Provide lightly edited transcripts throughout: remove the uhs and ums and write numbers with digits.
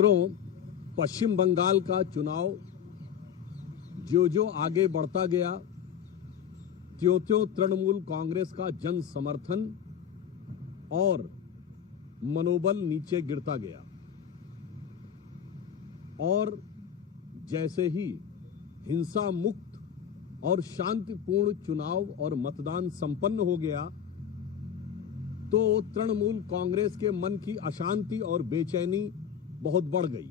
मित्रों, पश्चिम बंगाल का चुनाव जो जो आगे बढ़ता गया, त्यों-त्यों तृणमूल कांग्रेस का जन समर्थन और मनोबल नीचे गिरता गया और जैसे ही हिंसा मुक्त और शांतिपूर्ण चुनाव और मतदान संपन्न हो गया, तो तृणमूल कांग्रेस के मन की अशांति और बेचैनी बहुत बढ़ गई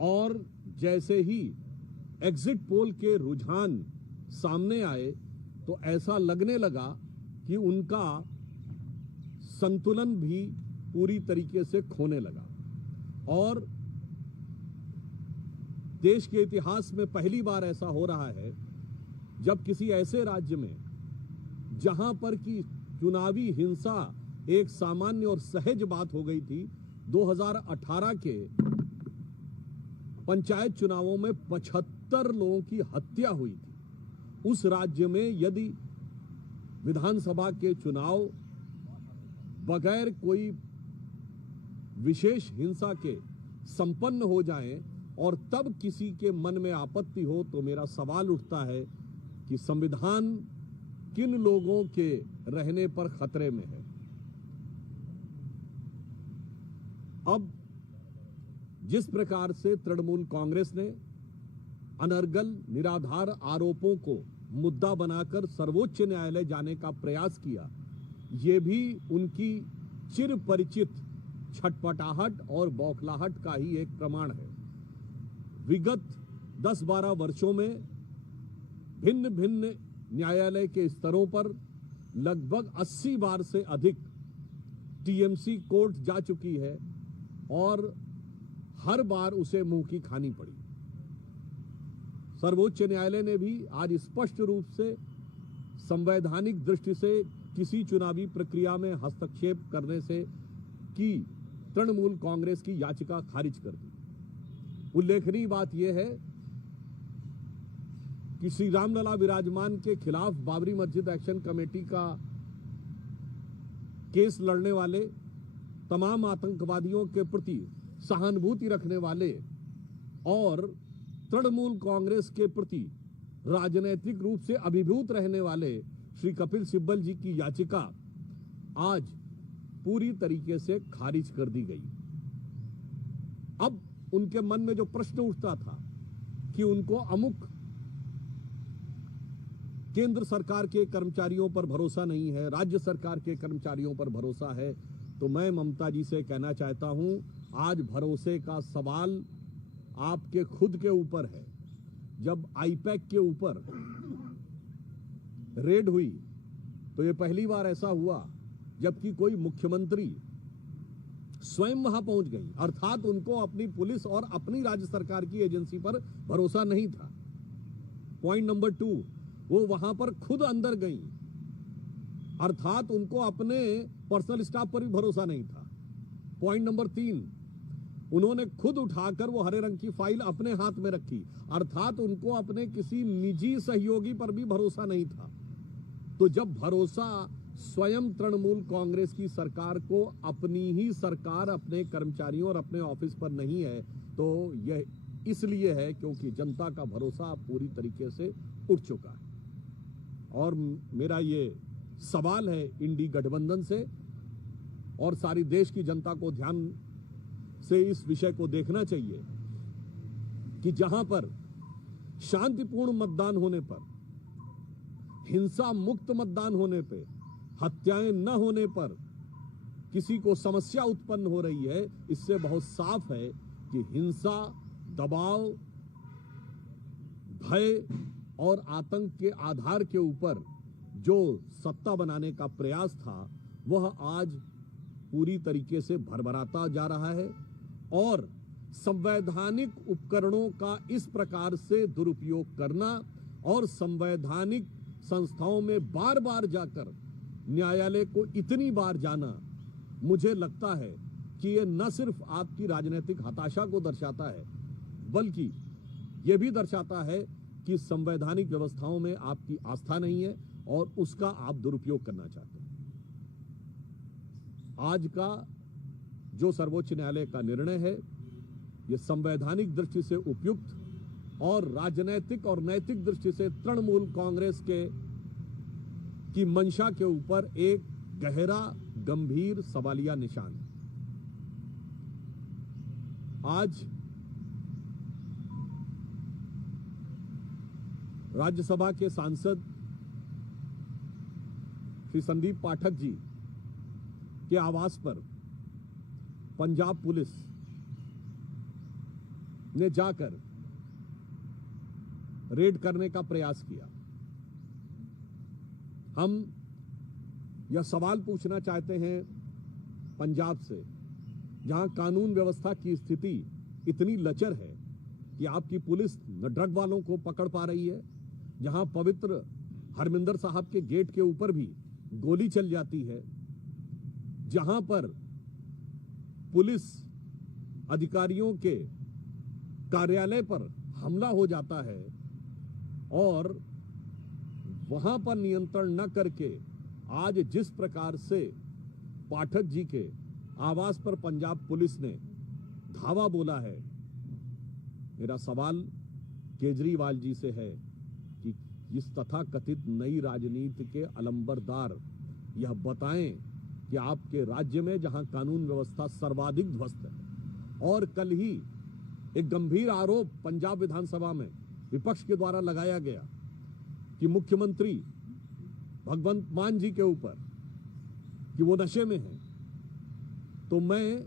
और जैसे ही एग्जिट पोल के रुझान सामने आए तो ऐसा लगने लगा कि उनका संतुलन भी पूरी तरीके से खोने लगा और देश के इतिहास में पहली बार ऐसा हो रहा है जब किसी ऐसे राज्य में जहां पर की चुनावी हिंसा एक सामान्य और सहज बात हो गई थी, 2018 के पंचायत चुनावों में 75 लोगों की हत्या हुई थी। उस राज्य में यदि विधानसभा के चुनाव बगैर कोई विशेष हिंसा के संपन्न हो जाएं और तब किसी के मन में आपत्ति हो, तो मेरा सवाल उठता है कि संविधान किन लोगों के रहने पर खतरे में है। अब जिस प्रकार से तृणमूल कांग्रेस ने अनर्गल निराधार आरोपों को मुद्दा बनाकर सर्वोच्च न्यायालय जाने का प्रयास किया, ये भी उनकी चिर परिचित छटपटाहट और बौखलाहट का ही एक प्रमाण है। विगत 10-12 वर्षों में भिन्न भिन्न न्यायालय के स्तरों पर लगभग 80 बार से अधिक टीएमसी कोर्ट जा चुकी है और हर बार उसे मुंह की खानी पड़ी। सर्वोच्च न्यायालय ने भी आज स्पष्ट रूप से संवैधानिक दृष्टि से किसी चुनावी प्रक्रिया में हस्तक्षेप करने से की तृणमूल कांग्रेस की याचिका खारिज कर दी। उल्लेखनीय बात यह है कि श्री रामलला विराजमान के खिलाफ बाबरी मस्जिद एक्शन कमेटी का केस लड़ने वाले तमाम आतंकवादियों के प्रति सहानुभूति रखने वाले और तृणमूल कांग्रेस के प्रति राजनीतिक रूप से अभिभूत रहने वाले श्री कपिल सिब्बल जी की याचिका आज पूरी तरीके से खारिज कर दी गई। अब उनके मन में जो प्रश्न उठता था कि उनको अमुक केंद्र सरकार के कर्मचारियों पर भरोसा नहीं है, राज्य सरकार के कर्मचारियों पर भरोसा है, तो मैं ममता जी से कहना चाहता हूं, आज भरोसे का सवाल आपके खुद के ऊपर है। जब आईपैक के ऊपर रेड हुई तो ये पहली बार ऐसा हुआ जबकि कोई मुख्यमंत्री स्वयं वहां पहुंच गई, अर्थात उनको अपनी पुलिस और अपनी राज्य सरकार की एजेंसी पर भरोसा नहीं था। पॉइंट नंबर 2, वो वहां पर खुद अंदर गई, अर्थात उनको अपने पर्सनल स्टाफ पर भी भरोसा नहीं था। पॉइंट नंबर 3, उन्होंने खुद उठाकर वो हरे रंग की फाइल अपने हाथ में रखी, अर्थात उनको अपने किसी निजी सहयोगी पर भी भरोसा नहीं था। तो जब भरोसा स्वयं तृणमूल कांग्रेस की सरकार को अपनी ही सरकार, अपने कर्मचारियों और अपने ऑफिस पर नहीं है, तो यह इसलिए है क्योंकि जनता का भरोसा पूरी तरीके से उठ चुका है। और मेरा ये सवाल है इंडी गठबंधन से और सारी देश की जनता को ध्यान से इस विषय को देखना चाहिए कि जहां पर शांतिपूर्ण मतदान होने पर, हिंसा मुक्त मतदान होने पे, हत्याएं न होने पर किसी को समस्या उत्पन्न हो रही है, इससे बहुत साफ है कि हिंसा, दबाव, भय और आतंक के आधार के ऊपर जो सत्ता बनाने का प्रयास था वह आज पूरी तरीके से भरभराता जा रहा है और संवैधानिक उपकरणों का इस प्रकार से दुरुपयोग करना और संवैधानिक संस्थाओं में बार बार जाकर न्यायालय को इतनी बार जाना, मुझे लगता है कि यह न सिर्फ आपकी राजनीतिक हताशा को दर्शाता है, बल्कि यह भी दर्शाता है कि संवैधानिक व्यवस्थाओं में आपकी आस्था नहीं है और उसका आप दुरुपयोग करना चाहते हैं। आज का जो सर्वोच्च न्यायालय का निर्णय है ये संवैधानिक दृष्टि से उपयुक्त और राजनैतिक और नैतिक दृष्टि से तृणमूल कांग्रेस की मंशा के ऊपर एक गहरा गंभीर सवालिया निशान है। आज राज्यसभा के सांसद श्री संदीप पाठक जी के आवास पर पंजाब पुलिस ने जाकर रेड करने का प्रयास किया। हम यह सवाल पूछना चाहते हैं पंजाब से, जहां कानून व्यवस्था की स्थिति इतनी लचर है कि आपकी पुलिस न ड्रग वालों को पकड़ पा रही है, जहां पवित्र हरमिंदर साहब के गेट के ऊपर भी गोली चल जाती है, जहां पर पुलिस अधिकारियों के कार्यालय पर हमला हो जाता है और वहां पर नियंत्रण न करके आज जिस प्रकार से पाठक जी के आवास पर पंजाब पुलिस ने धावा बोला है, मेरा सवाल केजरीवाल जी से है कि इस तथाकथित नई राजनीति के अलंबरदार यह बताएं कि आपके राज्य में जहां कानून व्यवस्था सर्वाधिक ध्वस्त है, और कल ही एक गंभीर आरोप पंजाब विधानसभा में विपक्ष के द्वारा लगाया गया कि मुख्यमंत्री भगवंत मान जी के ऊपर कि वो नशे में हैं, तो मैं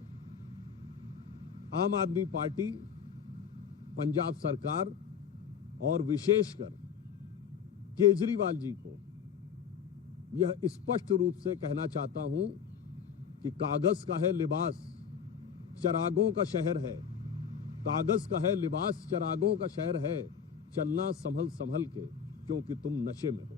आम आदमी पार्टी, पंजाब सरकार और विशेषकर केजरीवाल जी को यह स्पष्ट रूप से कहना चाहता हूं कि कागज का है लिबास, चरागों का शहर है। कागज का है लिबास, चरागों का शहर है, चलना संभल संभल के, क्योंकि तुम नशे में हो।